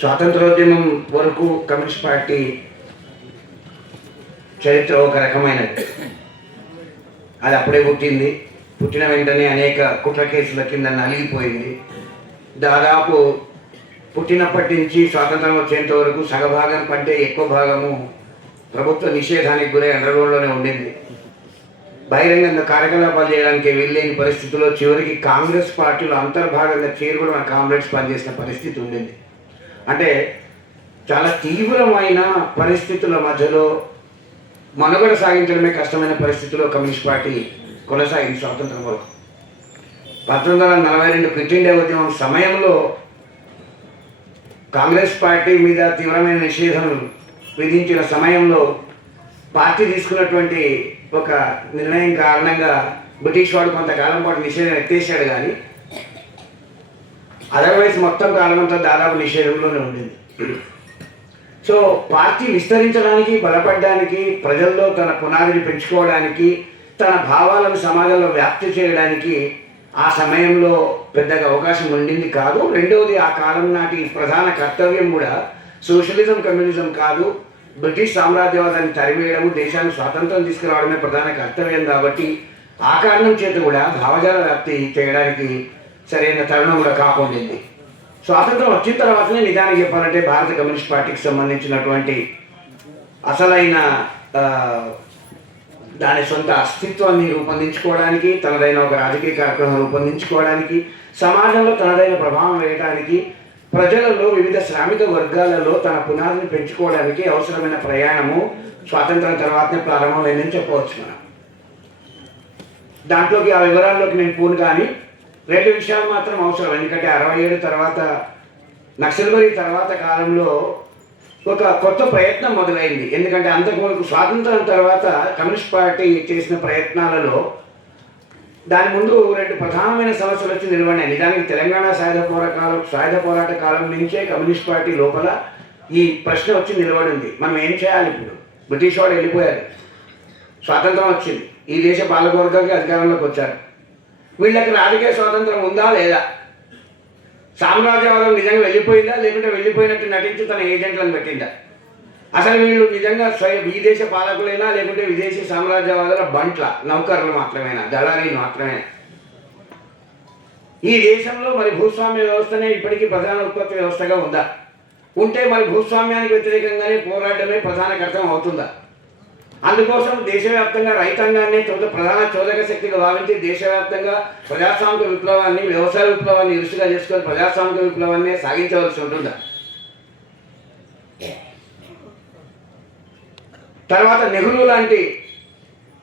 స్వాతంత్రోద్యమం వరకు communist party చరిత్ర ఒక రకమైనది. అది అప్పుడే పుట్టింది. పుట్టిన వెంటనే అనేక కుట్ర కేసుల కింద నలిగిపోయింది. దాదాపు పుట్టినప్పటి నుంచి స్వాతంత్రం వచ్చేంత వరకు సగభాగం కంటే ఎక్కువ భాగము ప్రభుత్వ నిషేధానికి గురై అండర్గ్రౌండ్లోనే ఉండింది. బహిరంగంగా కార్యకలాపాలు చేయడానికి వెళ్ళలేని పరిస్థితుల్లో చివరికి కాంగ్రెస్ పార్టీలో అంతర్భాగంగా చేరి మన కామ్రేడ్స్ పనిచేసిన పరిస్థితి ఉండింది. అంటే చాలా తీవ్రమైన పరిస్థితుల మధ్యలో మనుగడ సాగించడమే కష్టమైన పరిస్థితిలో కమ్యూనిస్ట్ పార్టీ కొనసాగింది స్వాతంత్రం వరకు. పంతొమ్మిది వందల నలభై రెండు క్విట్ ఇండియా ఉద్యమం సమయంలో కాంగ్రెస్ పార్టీ మీద తీవ్రమైన నిషేధం విధించిన సమయంలో పార్టీ తీసుకున్నటువంటి ఒక నిర్ణయం కారణంగా బ్రిటిష్ వాడు కొంతకాలం పాటు నిషేధం ఎత్తేసాడు కానీ అదర్వైజ్ మొత్తం కాలమంతా దాదాపు నిషేధంలోనే ఉండింది. సో పార్టీ విస్తరించడానికి బలపడడానికి ప్రజల్లో తన పునాదిని పెంచుకోవడానికి తన భావాలను సమాజంలో వ్యాప్తి చేయడానికి ఆ సమయంలో పెద్దగా అవకాశం ఉండింది కాదు. రెండవది ఆ కాలం నాటి ప్రధాన కర్తవ్యం కూడా సోషలిజం కమ్యూనిజం కాదు. బ్రిటిష్ సామ్రాజ్యవాదాన్ని తరివేయడము దేశానికి స్వాతంత్రం తీసుకురావడమే ప్రధాన కర్తవ్యం కాబట్టి ఆ కారణం చేత కూడా భావజాల వ్యాప్తి చేయడానికి సరైన తరుణం కూడా కాపొందింది స్వాతంత్రం వచ్చిన తర్వాతనే నిజానికి చెప్పాలంటే భారత కమ్యూనిస్ట్ పార్టీకి సంబంధించినటువంటి అసలైన దాని సొంత అస్తిత్వాన్ని రూపొందించుకోవడానికి తనదైన ఒక రాజకీయ కార్యక్రమం రూపొందించుకోవడానికి సమాజంలో తనదైన ప్రభావం వేయడానికి ప్రజలలో వివిధ శ్రామిక వర్గాలలో తన పునాదిని పెంచుకోవడానికి అవసరమైన ప్రయాణము స్వాతంత్రం తర్వాతనే ప్రారంభమైందని చెప్పవచ్చు మనం. దాంట్లోకి ఆ వివరాల్లోకి నేను పూను కానీ రెండు విషయాలు మాత్రం అవసరం. ఎందుకంటే అరవై ఏడు తర్వాత నక్సల్బరీ తర్వాత కాలంలో ఒక కొత్త ప్రయత్నం మొదలైంది. ఎందుకంటే అంతకుముందు స్వాతంత్రం తర్వాత కమ్యూనిస్ట్ పార్టీ చేసిన ప్రయత్నాలలో దాని ముందు రెండు ప్రధానమైన సమస్యలు వచ్చి నిలబడినాయి. నిజానికి తెలంగాణ సాయుధ పోరాటకాలం సాయుధ పోరాట కాలం నుంచే కమ్యూనిస్ట్ పార్టీ లోపల ఈ ప్రశ్న వచ్చి నిలబడింది. మనం ఏం చేయాలి ఇప్పుడు? బ్రిటిష్ వాడు వెళ్ళిపోయారు స్వాతంత్రం వచ్చింది. ఈ దేశ పాలకవర్గానికి అధికారంలోకి వచ్చారు వీళ్ళకి రాజకీయ స్వాతంత్రం ఉందా లేదా? సామ్రాజ్యవాదం నిజంగా వెళ్ళిపోయిందా? లేకుంటే వెళ్ళిపోయినట్టు నటించి తన ఏజెంట్లను పెట్టిందా? అసలు వీళ్ళు నిజంగా స్వయం విదేశ పాలకులైనా? లేకుంటే విదేశీ సామ్రాజ్యవాదుల బంట్ల నౌకర్లు మాత్రమేనా? దళారీలు మాత్రమే ఈ దేశంలో మరి భూస్వామ్య వ్యవస్థనే ఇప్పటికీ ప్రధాన ఉత్పత్తి వ్యవస్థగా ఉందా? ఉంటే మరి భూస్వామ్యానికి వ్యతిరేకంగానే పోరాటమే ప్రధాన కర్తం అవుతుందా? అందుకోసం దేశవ్యాప్తంగా రైతాంగాన్ని చోద ప్రధాన చోదక శక్తిగా భావించి దేశవ్యాప్తంగా ప్రజాస్వామిక విప్లవాన్ని వ్యవసాయ విప్లవాన్ని ఇరుసుగా చేసుకొని ప్రజాస్వామిక విప్లవాన్ని సాగించవలసి ఉంటుందా? తర్వాత నెహ్రూ లాంటి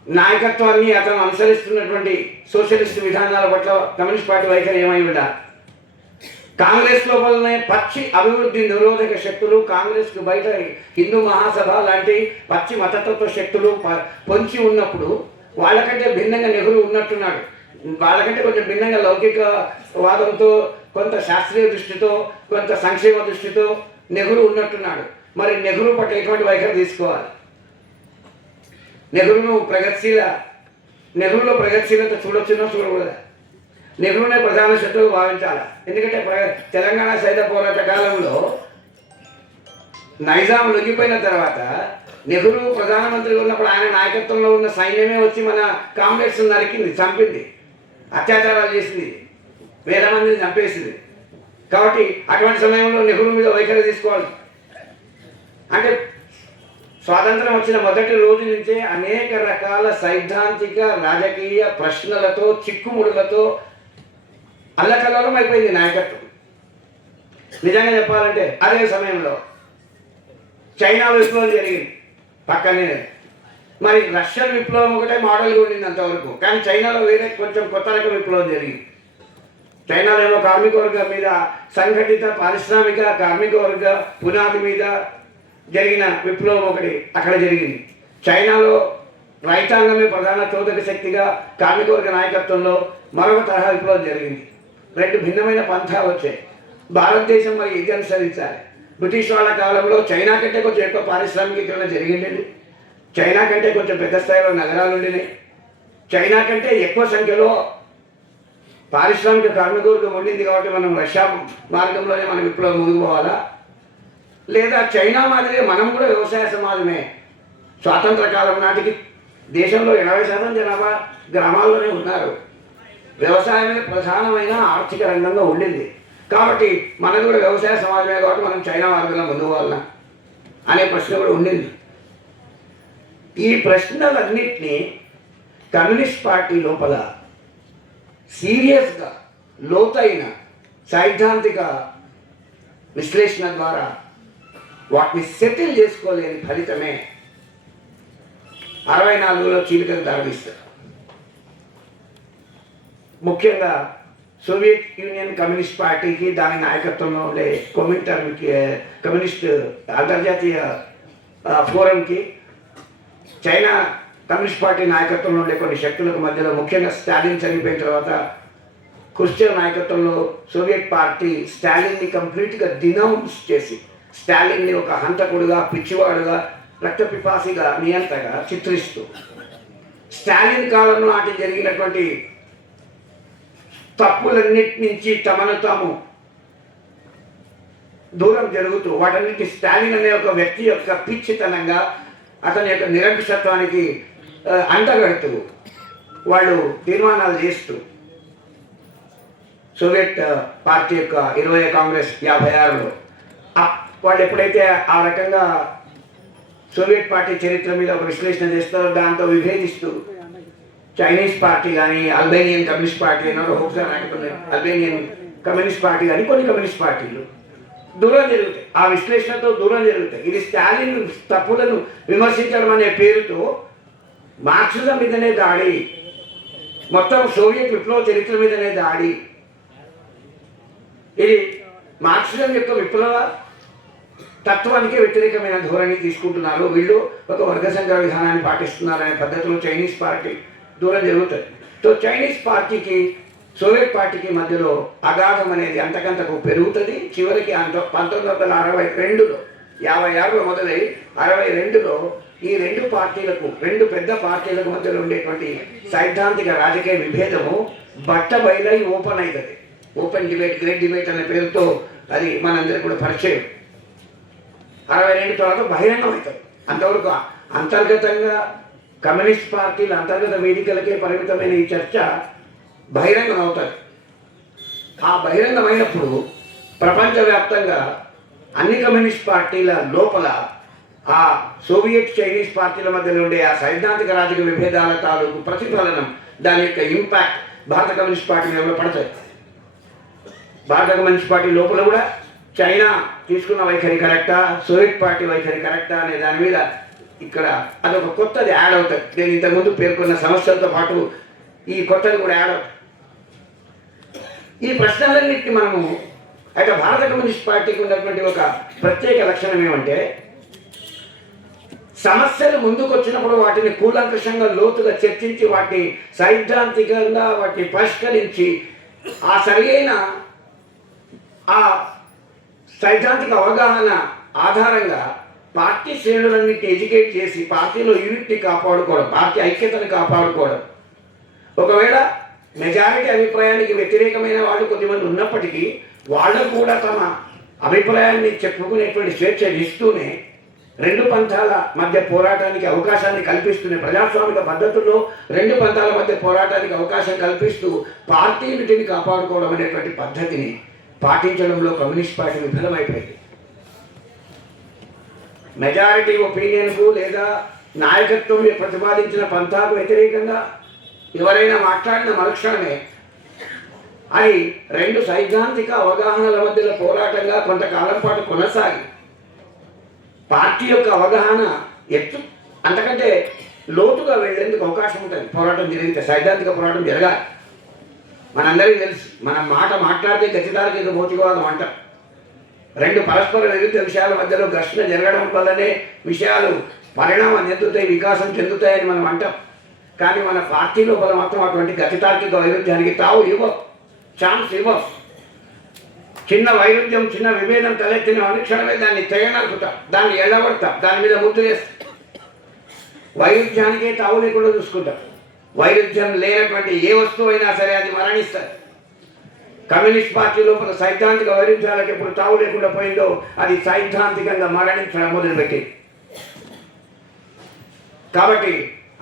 నాయకత్వాన్ని అతను అనుసరిస్తున్నటువంటి సోషలిస్ట్ విధానాల పట్ల కమ్యూనిస్ట్ పార్టీ వైఖరి ఏమైందా కాంగ్రెస్ లోపలనే పచ్చి అభివృద్ధి నిరోధక శక్తులు కాంగ్రెస్కి బయట హిందూ మహాసభ లాంటి పచ్చి మతతత్వ శక్తులు ప- పొంచి ఉన్నప్పుడు వాళ్ళకంటే భిన్నంగా నెహ్రూ ఉన్నట్టున్నాడు. వాళ్ళకంటే కొంచెం భిన్నంగా లౌకిక వాదంతో కొంత శాస్త్రీయ దృష్టితో కొంత సంక్షేమ దృష్టితో నెహ్రూ ఉన్నట్టున్నాడు. మరి నెహ్రూ పట్ల ఎటువంటి వైఖరి తీసుకోవాలి? నెహ్రూను ప్రగతిశీల నెహ్రూలో ప్రగతిశీలత చూడొచ్చునో చూడకూడదా? నెహ్రూనే ప్రధాన శత్రువు భావించాలి. ఎందుకంటే తెలంగాణ సైత పోరాట కాలంలో నైజాం లొంగిపోయిన తర్వాత నెహ్రూ ప్రధానమంత్రి ఉన్నప్పుడు ఆయన నాయకత్వంలో ఉన్న సైన్యమే వచ్చి మన కాంప్లెక్స్ నరికింది చంపింది. అత్యాచారాలు చేసింది. వేల మందిని చంపేసింది. కాబట్టి అటువంటి సమయంలో నెహ్రూ మీద వైఖరి తీసుకోవాలి. అంటే స్వాతంత్రం వచ్చిన మొదటి రోజు నుంచే అనేక రకాల సైద్ధాంతిక రాజకీయ ప్రశ్నలతో చిక్కుముడులతో అల్లకల్లోలం అయిపోయింది నాయకత్వం. నిజంగా చెప్పాలంటే అదే సమయంలో చైనా విప్లవం జరిగింది. పక్కనే మరి రష్యన్ విప్లవం ఒకటే మోడల్గా ఉండింది అంతవరకు. కానీ చైనాలో వేరే కొంచెం కొత్త రకం విప్లవం జరిగింది. చైనాలో ఏమో కార్మిక వర్గం మీద సంఘటిత పారిశ్రామిక కార్మిక వర్గ పునాది మీద జరిగిన విప్లవం ఒకటి అక్కడ జరిగింది. చైనాలో రైతాంగమే ప్రధాన చోదక శక్తిగా కార్మిక వర్గ నాయకత్వంలో మరొక తరహా విప్లవం జరిగింది. రెండు భిన్నమైన పంథాలు వచ్చాయి. భారతదేశం మరి ఇది అనుసరించాలి. బ్రిటిష్ వాళ్ళ కాలంలో చైనా కంటే కొంచెం ఎక్కువ పారిశ్రామికీకరణ జరిగింది చైనా కంటే కొంచెం పెద్ద స్థాయిలో నగరాలు ఉండినాయి. చైనా కంటే ఎక్కువ సంఖ్యలో పారిశ్రామిక కార్మిక ఉండింది కాబట్టి మనం రష్యా మార్గంలోనే మనం ఇప్పుడు ముందుకు పోవాలా? లేదా చైనా మాదిరిగా మనం కూడా వ్యవసాయ సమాజమే. స్వాతంత్ర కాలం నాటికి దేశంలో ఎనభై శాతం జనాభా గ్రామాల్లోనే ఉన్నారు. వ్యవసాయమే ప్రధానమైన ఆర్థిక రంగంగా ఉండింది. కాబట్టి మనం కూడా వ్యవసాయ సమాజమే కాబట్టి మనం చైనా మార్గంలో ముందు అనే ప్రశ్న కూడా ఉండింది. ఈ ప్రశ్నలన్నింటినీ కమ్యూనిస్ట్ పార్టీ లోపల సీరియస్గా లోతైన సైద్ధాంతిక విశ్లేషణ ద్వారా వాటిని సెటిల్ చేసుకోలేని ఫలితమే అరవై నాలుగులో చీలికలు దారితీస్తారు ముఖ్యంగా సోవియట్ యూనియన్ కమ్యూనిస్ట్ పార్టీకి దాని నాయకత్వంలో ఉండే కొమింటర్కి కమ్యూనిస్ట్ అంతర్జాతీయ ఫోరంకి చైనా కమ్యూనిస్ట్ పార్టీ నాయకత్వంలో ఉండే కొన్ని శక్తులకు మధ్యలో ముఖ్యంగా స్టాలిన్ చనిపోయిన తర్వాత క్రిస్టియన్ నాయకత్వంలో సోవియట్ పార్టీ స్టాలిన్ని కంప్లీట్గా డినౌన్స్ చేసి స్టాలిన్ని ఒక హంతకుడుగా పిచ్చివాడుగా రక్తపిపాసిగా నియంతగా చిత్రిస్తూ స్టాలిన్ కాలంలో నాటి జరిగినటువంటి తప్పులన్నిటి నుంచి తమను తాము దూరం జరుగుతూ వాటన్నిటి స్టాలిన్ అనే ఒక వ్యక్తి యొక్క పిచ్చితనంగా అతని యొక్క నిరంకుశత్వానికి అంటగడుతూ వాళ్ళు తీర్మానాలు చేస్తూ సోవియట్ పార్టీ యొక్క ఇరవై కాంగ్రెస్ యాభై ఆరులో. వాళ్ళు ఎప్పుడైతే ఆ రకంగా సోవియట్ పార్టీ చరిత్ర మీద ఒక విశ్లేషణ చేస్తారో దాంతో విభేదిస్తూ చైనీస్ పార్టీ కానీ అల్బేనియన్ కమ్యూనిస్ట్ పార్టీ అని ఒకసారి అల్బేనియన్ కమ్యూనిస్ట్ పార్టీ కానీ కొన్ని కమ్యూనిస్ట్ పార్టీలు దూరం జరుగుతాయి. ఆ విశ్లేషణతో దూరం జరుగుతాయి. ఇది స్టాలిన్ తప్పులను విమర్శించడం అనే పేరుతో మార్క్సిజం మీదనే దాడి మొత్తం సోవియట్ విప్లవ చరిత్ర మీదనే దాడి. ఇది మార్క్సిజం యొక్క విప్లవ తత్వానికి వ్యతిరేకమైన ధోరణి తీసుకుంటున్నారు వీళ్ళు. ఒక వర్గ సంఘ విధానాన్ని పాటిస్తున్నారనే పద్ధతిలో చైనీస్ పార్టీ దూరం జరుగుతుంది. సో చైనీస్ పార్టీకి సోవియట్ పార్టీకి మధ్యలో అగాధం అనేది అంతకంతకు పెరుగుతుంది. చివరికి అంత పంతొమ్మిది వందల అరవై రెండులో యాభై ఆరులో మొదలై అరవై రెండులో ఈ రెండు పార్టీలకు రెండు పెద్ద పార్టీలకు మధ్యలో ఉండేటువంటి సైద్ధాంతిక రాజకీయ విభేదము బట్ట బయలై ఓపెన్ అవుతుంది ఓపెన్ డిబేట్ గ్రేట్ డిబేట్ అనే పేరుతో అది మనందరికీ కూడా పరిచయం. అరవై రెండు తర్వాత బహిరంగం అవుతుంది. అంతవరకు అంతర్గతంగా కమ్యూనిస్ట్ పార్టీల అంతర్గత వేదికలకే పరిమితమైన ఈ చర్చ బహిరంగం అవుతుంది. ఆ బహిరంగమైనప్పుడు ప్రపంచవ్యాప్తంగా అన్ని కమ్యూనిస్ట్ పార్టీల లోపల ఆ సోవియట్ చైనీస్ పార్టీల మధ్యలో ఉండే ఆ సైద్ధాంతిక రాజకీయ విభేదాల తాలూకు ప్రతిఫలనం దాని యొక్క ఇంపాక్ట్ భారత కమ్యూనిస్ట్ పార్టీ మీద పడతాయి భారత కమ్యూనిస్ట్ పార్టీ లోపల కూడా చైనా తీసుకున్న వైఖరి కరెక్టా? సోవియట్ పార్టీ వైఖరి కరెక్టా? అనే దాని మీద ఇక్కడ అదొక కొత్తది యాడ్ అవుతుంది. నేను ఇంతకుముందు పేర్కొన్న సమస్యలతో పాటు ఈ కొత్తది కూడా యాడ్ అవుతుంది. ఈ ప్రశ్నలన్నింటినీ మనము అయితే భారత కమ్యూనిస్ట్ పార్టీకి ఉన్నటువంటి ఒక ప్రత్యేక లక్షణం ఏమంటే సమస్యలు ముందుకు వచ్చినప్పుడు వాటిని కూలంకషంగా లోతుగా చర్చించి వాటిని సైద్ధాంతికంగా వాటిని పరిష్కరించి ఆ సరియైన ఆ సైద్ధాంతిక అవగాహన ఆధారంగా పార్టీ శ్రేణులన్నింటినీ ఎడ్యుకేట్ చేసి పార్టీలో యూనిట్ని కాపాడుకోవడం పార్టీ ఐక్యతను కాపాడుకోవడం. ఒకవేళ మెజారిటీ అభిప్రాయానికి వ్యతిరేకమైన వాళ్ళు కొద్దిమంది ఉన్నప్పటికీ వాళ్ళు కూడా తమ అభిప్రాయాన్ని చెప్పుకునేటువంటి స్వేచ్ఛ ఇస్తూనే రెండు పంథాల మధ్య పోరాటానికి అవకాశాన్ని కల్పిస్తూనే ప్రజాస్వామిక పద్ధతుల్లో రెండు పంథాల మధ్య పోరాటానికి అవకాశం కల్పిస్తూ పార్టీ యూనిటీని కాపాడుకోవడం అనేటువంటి పద్ధతిని పాటించడంలో కమ్యూనిస్ట్ పార్టీ విఫలమైపోయింది. మెజారిటీ ఒపీనియన్కు లేదా నాయకత్వం ప్రతిపాదించిన పంథాకు వ్యతిరేకంగా ఎవరైనా మాట్లాడిన మరుక్షణమే అని రెండు సైద్ధాంతిక అవగాహనల మధ్యలో పోరాటంగా కొంతకాలం పాటు కొనసాగి పార్టీ యొక్క అవగాహన ఎత్తు అంతకంటే లోతుగా వెళ్ళేందుకు అవకాశం ఉంటుంది. పోరాటం జరిగితే సైద్ధాంతిక పోరాటం జరగాలి. మనందరికీ తెలుసు మనం మాట మాట్లాడితే ఖచ్చితాలకి భౌతికవాదం అంటారు. రెండు పరస్పర విరుద్ధ విషయాల మధ్యలో ఘర్షణ జరగడం వల్లనే విషయాలు పరిణామం చెందుతాయి వికాసం చెందుతాయని మనం అంటాం. కానీ మన పార్టీ లోపల మాత్రం అటువంటి గతితార్కిక వైరుధ్యానికి తావు ఇవ్వం ఛాన్స్ ఇవ్వం చిన్న వైరుధ్యం చిన్న విభేదం తలెత్తిన అనుక్షణమే దాన్ని తెగనరుకుతాం దాన్ని ఎళ్ళగొడతాం దాని మీద ముద్దు చేస్తాం. వైరుధ్యానికే తావు లేకుండా చూసుకుంటాం. వైరుధ్యం లేనటువంటి ఏ వస్తువు అయినా సరే అది మరణిస్తుంది. కమ్యూనిస్ట్ పార్టీ లోపల సైద్ధాంతిక వైరుధ్యాలకు ఎప్పుడు తావు లేకుండా పోయిందో అది సైద్ధాంతికంగా మరణించడం మొదలుపెట్టింది. కాబట్టి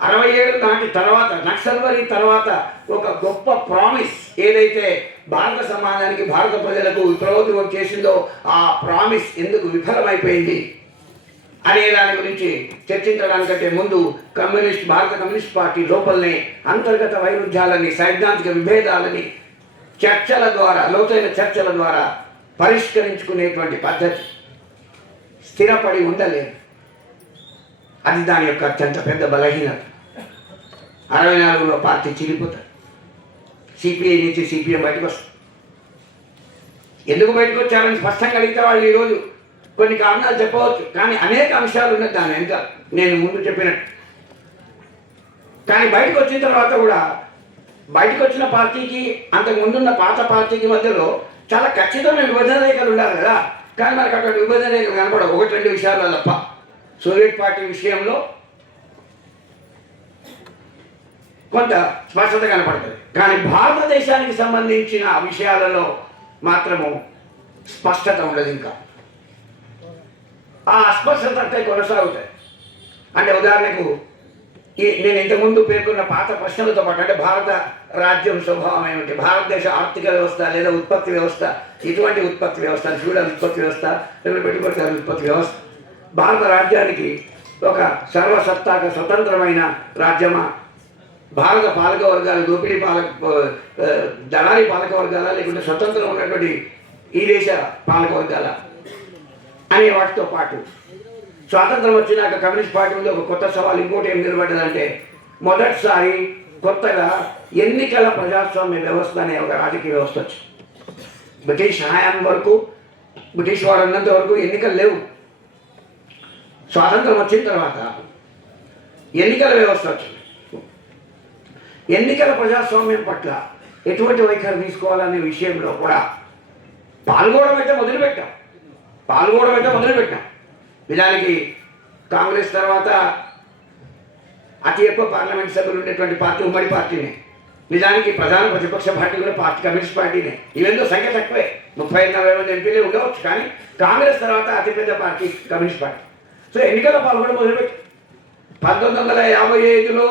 అరవై ఏడు నాటి తర్వాత నక్సల్వరి తర్వాత ఒక గొప్ప ప్రామిస్ ఏదైతే భారత సమాజానికి భారత ప్రజలకు ప్రభుత్వం చేసిందో ఆ ప్రామిస్ ఎందుకు విఫలమైపోయింది అనే దాని గురించి చర్చించడానికంటే ముందు కమ్యూనిస్ట్ భారత కమ్యూనిస్ట్ పార్టీ లోపలనే అంతర్గత వైరుధ్యాలని సైద్ధాంతిక విభేదాలని చర్చల ద్వారా లోతైన చర్చల ద్వారా పరిష్కరించుకునేటువంటి పద్ధతి స్థిరపడి ఉండలేదు. అది దాని యొక్క అత్యంత పెద్ద బలహీనత. అరవై నాలుగులో పార్టీ చిరిపోతుంది సిపిఐ నుంచి సిపిఎం బయటకు వస్తుంది. ఎందుకు బయటకు వచ్చారని స్పష్టంగా అడిగితే వాళ్ళు ఈరోజు కొన్ని కారణాలు చెప్పవచ్చు. కానీ అనేక అంశాలు ఉన్నాయి దాని వెనుక. నేను ముందు చెప్పినట్టు. కానీ బయటకు వచ్చిన తర్వాత కూడా బయటకు వచ్చిన పార్టీకి అంతకు ముందున్న పాత పార్టీకి మధ్యలో చాలా ఖచ్చితమైన విభజన రేఖలు ఉండాలి కదా. కానీ మనకు అటువంటి విభజన రేఖలు కనపడవు. ఒకటి రెండు విషయాల్లో తప్ప. సోవియట్ పార్టీ విషయంలో కొంత స్పష్టత కనపడుతుంది. కానీ భారతదేశానికి సంబంధించిన విషయాలలో మాత్రము స్పష్టత ఉండదు ఇంకా. ఆ అస్పష్టత అంటే కొనసాగుతాయి. అంటే ఉదాహరణకు ఈ నేను ఇంతకుముందు పేర్కొన్న పాత ప్రశ్నలతో పాటు అంటే భారత రాజ్యం స్వభావం ఏమిటి? భారతదేశ ఆర్థిక వ్యవస్థ లేదా ఉత్పత్తి వ్యవస్థ? ఇటువంటి ఉత్పత్తి వ్యవస్థ ఫ్యూడల్ ఉత్పత్తి వ్యవస్థ లేదా పెట్టుబడిదారు ఉత్పత్తి వ్యవస్థ. భారత రాజ్యానికి ఒక సర్వసత్తాక స్వతంత్రమైన రాజ్యమా? భారత పాలక వర్గాలు దోపిడీ పాలక ఆ, దళారీ పాలక వర్గాల? లేకుంటే స్వతంత్రం ఉన్నటువంటి ఈ దేశ పాలక వర్గాల? అనే వాటితో పాటు స్వాతంత్రం వచ్చినాక కమ్యూనిస్ట్ పార్టీ ఉంది ఒక కొత్త సవాల్ ఇంకోటి ఏం నిలబడ్డదంటే మొదటిసారి కొత్తగా ఎన్నికల ప్రజాస్వామ్య వ్యవస్థ అనే ఒక రాజకీయ వ్యవస్థ వచ్చింది. బ్రిటిష్ హయాం వరకు బ్రిటిష్ వారు ఉన్నంత వరకు ఎన్నికలు లేవు. స్వాతంత్రం వచ్చిన తర్వాత ఎన్నికల వ్యవస్థ వచ్చింది. ఎన్నికల ప్రజాస్వామ్యం పట్ల ఎటువంటి వైఖరి తీసుకోవాలనే విషయంలో కూడా పాల్గొనడం అయితే మొదలుపెట్టాం. పాల్గొనడం అయితే మొదలుపెట్టాం. నిజానికి కాంగ్రెస్ తర్వాత అతి ఎక్కువ పార్లమెంట్ సభ్యులు ఉండేటువంటి పార్టీ ఉమ్మడి పార్టీనే. నిజానికి ప్రధాన ప్రతిపక్ష పార్టీ కూడా పార్టీ కమ్యూనిస్ట్ పార్టీనే. ఇవేందో సంఖ్య తక్కువే. ముప్పై నలభై మంది ఎంపీలు ఉండవచ్చు కానీ కాంగ్రెస్ తర్వాత అతిపెద్ద పార్టీ కమ్యూనిస్ట్ పార్టీ. సో ఎన్నికల్లో పాల్గొనడం మొదలుపెట్టి. పంతొమ్మిది వందల యాభై ఐదులో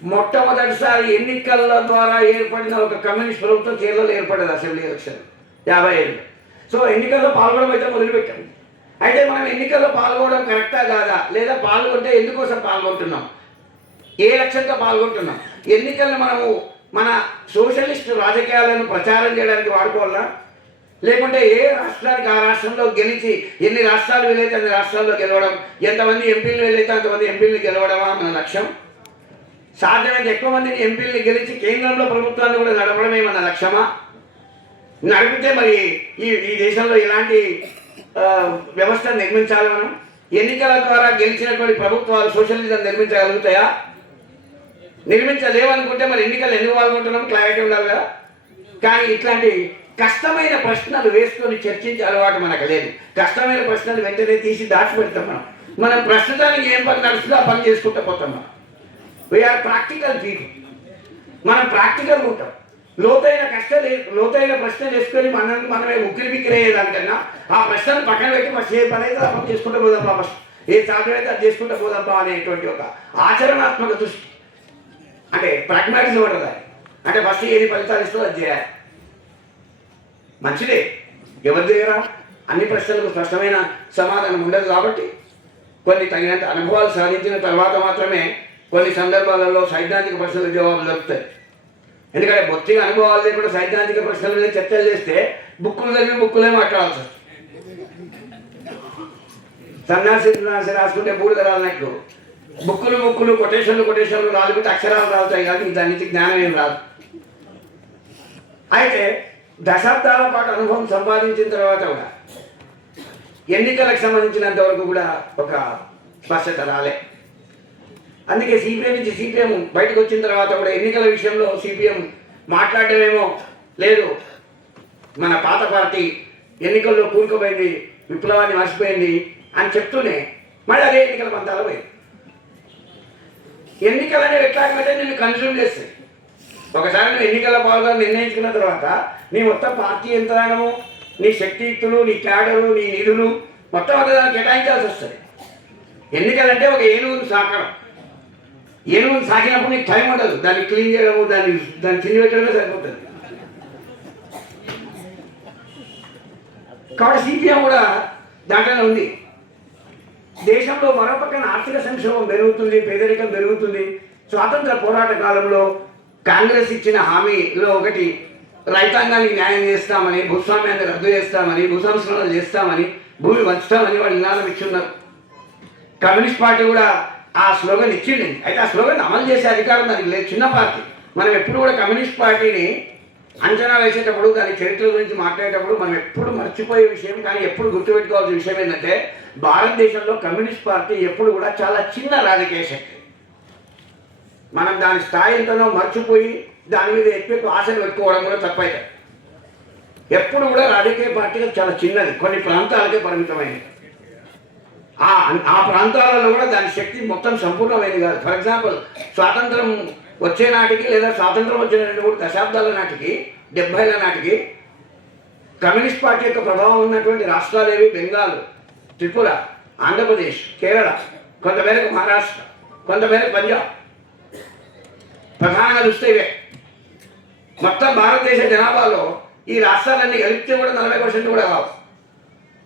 మొట్టమొదటిసారి ఎన్నికల ద్వారా ఏర్పడిన ఒక కమ్యూనిస్ట్ ప్రభుత్వం కేరళలో ఏర్పడేది అసెంబ్లీ ఎలక్షన్ యాభై ఐదు సో ఎన్నికల్లో పాల్గొనడం అయితే మొదలుపెట్టాం. అయితే మనం ఎన్నికల్లో పాల్గొనడం కరెక్టా కాదా? లేదా పాల్గొంటే ఎందుకోసం పాల్గొంటున్నాం? ఏ లక్ష్యంతో పాల్గొంటున్నాం? ఎన్నికలను మనము మన సోషలిస్ట్ రాజకీయాలను ప్రచారం చేయడానికి వాడుకోవాలా? లేకుంటే ఏ రాష్ట్రానికి ఆ రాష్ట్రంలో గెలిచి ఎన్ని రాష్ట్రాలు వీలైతే అన్ని రాష్ట్రాల్లో గెలవడం ఎంతమంది ఎంపీలు వీలైతే అంతమంది ఎంపీలు గెలవడమా మన లక్ష్యం? సాధ్యమైతే ఎక్కువ మందిని ఎంపీల్ని గెలిచి కేంద్రంలో ప్రభుత్వాన్ని కూడా నడపడమే మన లక్ష్యమా? నడిపితే మరి ఈ ఈ దేశంలో ఎలాంటి వ్యవస్థ నిర్మించాలి మనం. ఎన్నికల ద్వారా గెలిచినటువంటి ప్రభుత్వాలు సోషలిజం నిర్మించగలుగుతాయా? నిర్మించలేవనుకుంటే మరి ఎన్నికలు ఎందుకు పాల్గొంటున్నాం? క్లారిటీ ఉండాలి కదా. కానీ ఇట్లాంటి కష్టమైన ప్రశ్నలు వేసుకొని చర్చించే అలవాటు మనకు లేదు. కష్టమైన ప్రశ్నలు వెంటనే తీసి దాచిపెడతాం మనం. మనం ప్రస్తుతానికి ఏం పని నడుస్తుందో ఆ పని చేసుకుంటూ పోతాం మనం. వీఆర్ ప్రాక్టికల్ పీపుల్ మనం ప్రాక్టికల్ ఉంటాం. లోతైన కష్టాలు లోతైన ప్రశ్న చేసుకొని మనల్ని మనమే ఉక్కిరి బిక్కిరి ఆ ప్రశ్నను పక్కన పెట్టి ఫస్ట్ ఏ పని అయితే అర్థం చేసుకుంటూ పోదాం ఫస్ట్. ఏ సాధ్యమైతే అది చేసుకుంటూ పోదాం అనేటువంటి ఒక ఆచరణాత్మక దృష్టి. అంటే ప్రాగ్మాటిజం ఉంటుంది అంటే ఫస్ట్ ఏది ఫలితాలు ఇస్తుందో అది చేయాలి. మంచిదే. ఎవరి దగ్గర అన్ని ప్రశ్నలకు స్పష్టమైన సమాధానం ఉండదు కాబట్టి కొన్ని తగినంత అనుభవాలు సాధించిన తర్వాత మాత్రమే కొన్ని సందర్భాలలో సైద్ధాంతిక ప్రశ్నలకు జవాబులు దొరుకుతాయి. ఎందుకంటే బొత్తిగా అనుభవాలు లేకుండా సైద్ధాంతిక ప్రశ్నల మీద చర్చలు చేస్తే బుక్కులు చదివి బుక్కులే మాట్లాడాల్సి వస్తుంది. సన్యాసి సన్యాసి రాసుకుంటే బూడిద రాలినట్లు. బుక్కులు బుక్కులు కొటేషన్లు కొటేషన్లు రాలిపోతే అక్షరాలు రాలుతాయి కానీ దాని నుంచి జ్ఞానం ఏం రాదు. అయితే దశాబ్దాల పాటు అనుభవం సంపాదించిన తర్వాత కూడా ఎన్నికలకు సంబంధించినంత వరకు కూడా ఒక స్పష్టత రాలే. అందుకే సిపిఎం నుంచి సిపిఎం బయటకు వచ్చిన తర్వాత కూడా ఎన్నికల విషయంలో సిపిఎం మాట్లాడటమేమో లేదు. మన పాత పార్టీ ఎన్నికల్లో కూరుకుపోయింది విప్లవాన్ని మర్చిపోయింది అని చెప్తూనే మళ్ళీ అదే ఎన్నికల పంతాలు పోయింది ఎన్నికలు అనేవి ఎట్లాగంటే నిన్ను కన్జ్యూమ్ చేస్తాయి. ఒకసారి నువ్వు ఎన్నికల పాల్గొని నిర్ణయించుకున్న తర్వాత నీ మొత్తం పార్టీ యంత్రాంగము నీ శక్తియుక్తులు నీ క్యాడరు నీ నిధులు మొత్తం అంతా కేటాయించాల్సి వస్తుంది. ఎన్నికలంటే ఒక ఏనుగును సాకడం. ఏనుగును సాగినప్పుడు నీకు టైం ఉండదు. దాన్ని క్లీన్ చేయడము దాన్ని దాన్ని తిని పెట్టడమే సరిపోతుంది. కాబట్టి సిపిఎం కూడా దాంట్లోనే ఉంది. దేశంలో మరోపక్కన ఆర్థిక సంక్షోభం పెరుగుతుంది పేదరికం పెరుగుతుంది. స్వాతంత్ర పోరాట కాలంలో కాంగ్రెస్ ఇచ్చిన హామీలో ఒకటి రైతాంగానికి న్యాయం చేస్తామని భూస్వామ్యాన్ని రద్దు చేస్తామని భూ సంస్కరణలు చేస్తామని భూమి వంచుతామని వాళ్ళు నినాదం ఇచ్చున్నారు కమ్యూనిస్ట్ పార్టీ కూడా ఆ స్లోగన్ ఇచ్చింది అయితే ఆ స్లోగన్ అమలు చేసే అధికారం దానికి లేదు. చిన్న పార్టీ. మనం ఎప్పుడు కూడా కమ్యూనిస్ట్ పార్టీని అంచనా వేసేటప్పుడు దాని చరిత్ర గురించి మాట్లాడేటప్పుడు మనం ఎప్పుడు మర్చిపోయే విషయం కానీ ఎప్పుడు గుర్తుపెట్టుకోవాల్సిన విషయం ఏంటంటే భారతదేశంలో కమ్యూనిస్ట్ పార్టీ ఎప్పుడు కూడా చాలా చిన్న రాజకీయ శక్తి. మనం దాని స్థాయి ఎంతనో మర్చిపోయి దాని మీద ఎక్కువ ఆశలు పెట్టుకోవడం కూడా తప్పైతే. ఎప్పుడు కూడా రాజకీయ పార్టీలు చాలా చిన్నది. కొన్ని ప్రాంతాలకే పరిమితమైనది. ఆ ఆ ప్రాంతాలలో కూడా దాని శక్తి మొత్తం సంపూర్ణమైనది కాదు. ఫర్ ఎగ్జాంపుల్ స్వాతంత్రం వచ్చే నాటికి లేదా స్వాతంత్రం వచ్చిన రెండు మూడు దశాబ్దాల నాటికి డెబ్బైల నాటికి కమ్యూనిస్ట్ పార్టీ యొక్క ప్రభావం ఉన్నటువంటి రాష్ట్రాలు ఏవి బెంగాల్ త్రిపుర ఆంధ్రప్రదేశ్ కేరళ కొంతమేరకు మహారాష్ట్ర కొంతమేరకు పంజాబ్. ప్రధానంగా చూస్తే ఇవే. మొత్తం భారతదేశ జనాభాలో ఈ రాష్ట్రాలన్నీ కలిపితే కూడా నలభై పర్సెంట్ కూడా కావు.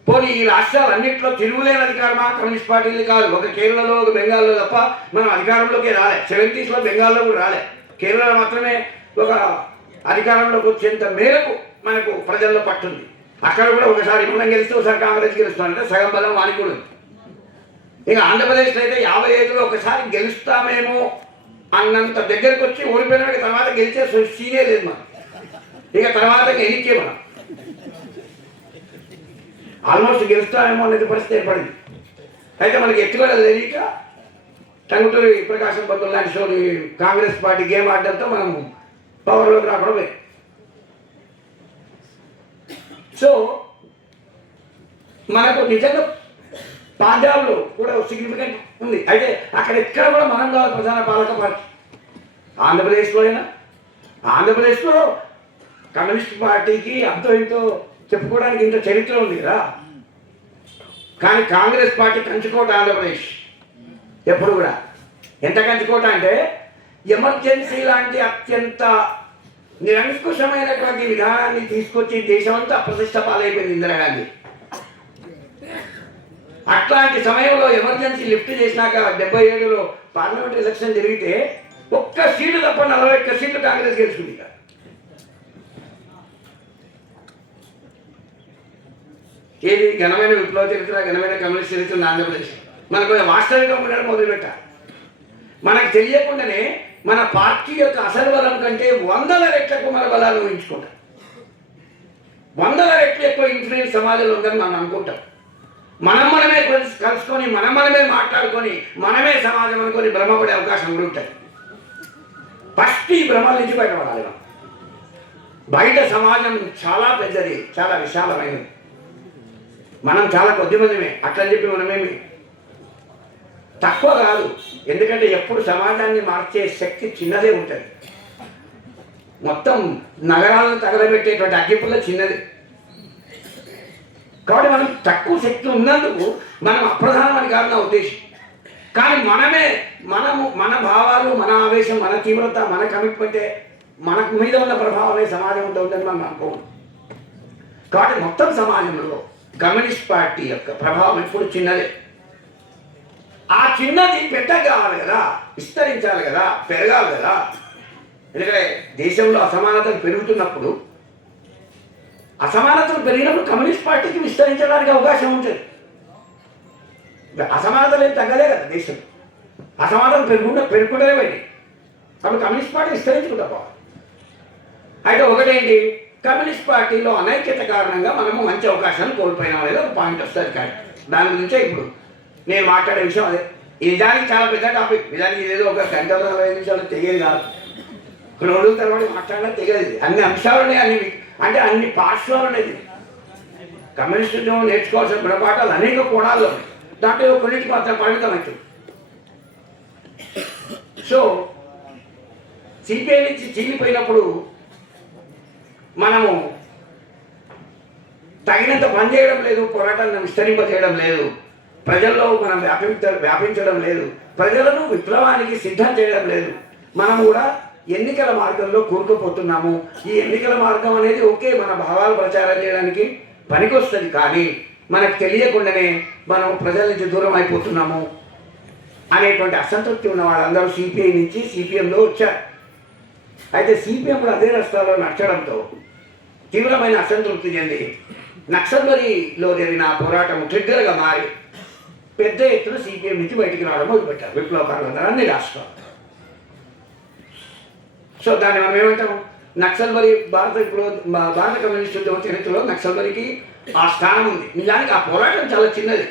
పోనీ ఈ రాష్ట్రాలన్నింటిలో తిరుగులేని అధికారమా కమ్యూనిస్ట్ పార్టీలు కాదు. ఒక కేరళలో ఒక బెంగాల్లో తప్ప మనం అధికారంలోకి రాలే. సెవెంటీస్లో బెంగాల్లో కూడా రాలే. కేరళ మాత్రమే ఒక అధికారంలోకి వచ్చేంత మేరకు మనకు ప్రజల్లో పట్టుంది. అక్కడ కూడా ఒకసారి మనం గెలిస్తే ఒకసారి కాంగ్రెస్ గెలుస్తామంటే సగం బలం వానికి కూడా ఉంది. ఇక ఆంధ్రప్రదేశ్లో అయితే యాభై ఐదులో ఒకసారి గెలుస్తామేమో అన్నంత దగ్గరకు వచ్చి ఓడిపోయిన తర్వాత గెలిచే సీనే లేదు మనం ఇక తర్వాత ఎన్నికే మనం. ఆల్మోస్ట్ గెలుస్తామేమో అనేది పరిస్థితి ఏర్పడింది. అయితే మనకి ఎత్తుగడ తెలియక టంగుటూరి ప్రకాశం పంతులు లాంటి షోని కాంగ్రెస్ పార్టీ గేమ్ ఆడడంతో మనం పవర్లోకి రావడం సో మనకు నిజంగా పాంజాబ్లో కూడా సిగ్నిఫికెంట్ ఉంది. అయితే అక్కడ ఎక్కడ కూడా మనం కావాలి ప్రధాన పాలక పార్టీ. ఆంధ్రప్రదేశ్లో అయినా ఆంధ్రప్రదేశ్లో కమ్యూనిస్ట్ పార్టీకి అంతో ఇంతో చెప్పుకోవడానికి ఇంత చరిత్ర ఉంది కదా. కానీ కాంగ్రెస్ పార్టీ కంచుకోట ఆంధ్రప్రదేశ్. ఎప్పుడు కూడా. ఎంత కంచుకోట అంటే ఎమర్జెన్సీ లాంటి అత్యంత నిరంకుశమైనటువంటి విధానాన్ని తీసుకొచ్చి దేశమంతా ప్రతిష్ట పాలైపోయింది ఇందిరాగాంధీ అట్లాంటి సమయంలో ఎమర్జెన్సీ లిఫ్ట్ చేసినాక డెబ్బై ఏడులో పార్లమెంట్ ఎలక్షన్ జరిగితే ఒక్క సీటు తప్ప నలభై ఒక్క సీట్లు కాంగ్రెస్ గెలుచుకుంది ఏది ఘనమైన విప్లవ చరిత్ర ఘనమైన కమ్యూనిస్ట్ చరిత్ర ఆంధ్రప్రదేశ్? మనకు వాస్తవికంగా ఉండడం మొదలుపెట్టాలి మనకు తెలియకుండానే మన పార్టీ యొక్క అసలు బలం కంటే వందల రెట్లకు మన బలాలు ఊహించుకుంటాం. వందల రెట్లు ఎక్కువ ఇన్ఫ్లుయెన్స్ సమాజంలో ఉందని మనం అనుకుంటాం. మనం మనమే కలిసి కలుసుకొని మనం మనమే మాట్లాడుకొని మనమే సమాజం అనుకొని భ్రమపడే అవకాశం కూడా ఉంటుంది ఫస్ట్ ఈ భ్రమల నుంచి బయటపడాలి మనం. బయట సమాజం చాలా పెద్దది చాలా విశాలమైనది. మనం చాలా కొద్ది మందిమే. అట్లని చెప్పి మనమేమి తక్కువ కాదు. ఎందుకంటే ఎప్పుడు సమాజాన్ని మార్చే శక్తి చిన్నదే ఉంటుంది. మొత్తం నగరాలను తగలబెట్టేటువంటి అగ్గిపుల్ల చిన్నది. కాబట్టి మనం తక్కువ శక్తి ఉన్నందుకు మనం అప్రధానమని కాదు నా ఉద్దేశం. కానీ మనమే మనము మన భావాలు మన ఆవేశం మన తీవ్రత మన కమిట్మెంటే మనకు మీద ఉన్న ప్రభావమే సమాజం ఉంటుందని మనం అనుకోము కాబట్టి మొత్తం సమాజంలో కమ్యూనిస్ట్ పార్టీ యొక్క ప్రభావం ఎప్పుడు చిన్నదే. ఆ చిన్నది పెద్ద కావాలి కదా విస్తరించాలి కదా పెరగాలి కదా. ఎందుకంటే దేశంలో అసమానతలు పెరుగుతున్నప్పుడు అసమానతలు పెరిగినప్పుడు కమ్యూనిస్ట్ పార్టీకి విస్తరించడానికి అవకాశం ఉంటుంది. అసమానతలు ఏం తగ్గలే కదా దేశం అసమానతలు పెరుగుకుంటే పెరుగుకుంటూనే పోయినాయి. కాబట్టి కమ్యూనిస్ట్ పార్టీ విస్తరించుకుంటా పోవాలి. అయితే ఒకటేంటి? కమ్యూనిస్ట్ పార్టీలో అనైక్యత కారణంగా మనము మంచి అవకాశాన్ని కోల్పోయినాం అనేది ఒక పాయింట్ వస్తుంది కానీ దాని గురించే ఇప్పుడు నేను మాట్లాడే విషయం అదే. నిజానికి చాలా పెద్ద టాపిక్ నిజానికి ఏదో ఒక గంట నలభై నిమిషాలు తెలియదు కాదు. కొన్ని రోజుల తర్వాత మాట్లాడడం తెలియదు అన్ని అంశాలు ఉన్నాయి అన్ని అంటే అన్ని పార్శ్వాలు ఉండేది కమ్యూనిస్టులు నేర్చుకోవాల్సిన గుణపాఠాలు అనేక కోణాల్లో దాంట్లో కొన్నింటికి మాత్రం పరిమితం అయితే. సో సిపిఐ నుంచి చీలిపోయినప్పుడు మనము తగినంత పని చేయడం లేదు పోరాటాలను విస్తరింప చేయడం లేదు. ప్రజల్లో మనం వ్యాపించ వ్యాపించడం లేదు. ప్రజలను విప్లవానికి సిద్ధం చేయడం లేదు. మనం కూడా ఎన్నికల మార్గంలో కూరుకుపోతున్నాము. ఈ ఎన్నికల మార్గం అనేది ఓకే మన భావాలు ప్రచారం చేయడానికి పనికొస్తుంది కానీ మనకు తెలియకుండానే మనం ప్రజల నుంచి దూరం అయిపోతున్నాము అనేటువంటి అసంతృప్తి ఉన్న వాళ్ళందరూ సిపిఐ నుంచి సిపిఎంలో వచ్చారు. అయితే సిపిఎం కూడా అదే రస్తాలో నడచడంతో తీవ్రమైన అసంతృప్తి చెంది నక్సల్బరిలో జరిగిన పోరాటం ట్రిగ్గర్గా మారి పెద్ద ఎత్తున సిపిఎం నుంచి బయటికి రావడం మొదలుపెట్టారు. విప్లవకారులందరూ అన్ని రాష్ట్రాలు. సో దాన్ని మనం ఏమంటాం నక్సల్బరి భారత ఇప్పుడు భారత కమ్యూనిస్ట్ ఉద్యమ చరిత్రలో నక్సల్బరికి ఆ స్థానం ఉంది. నిజానికి ఆ పోరాటం చాలా చిన్నది.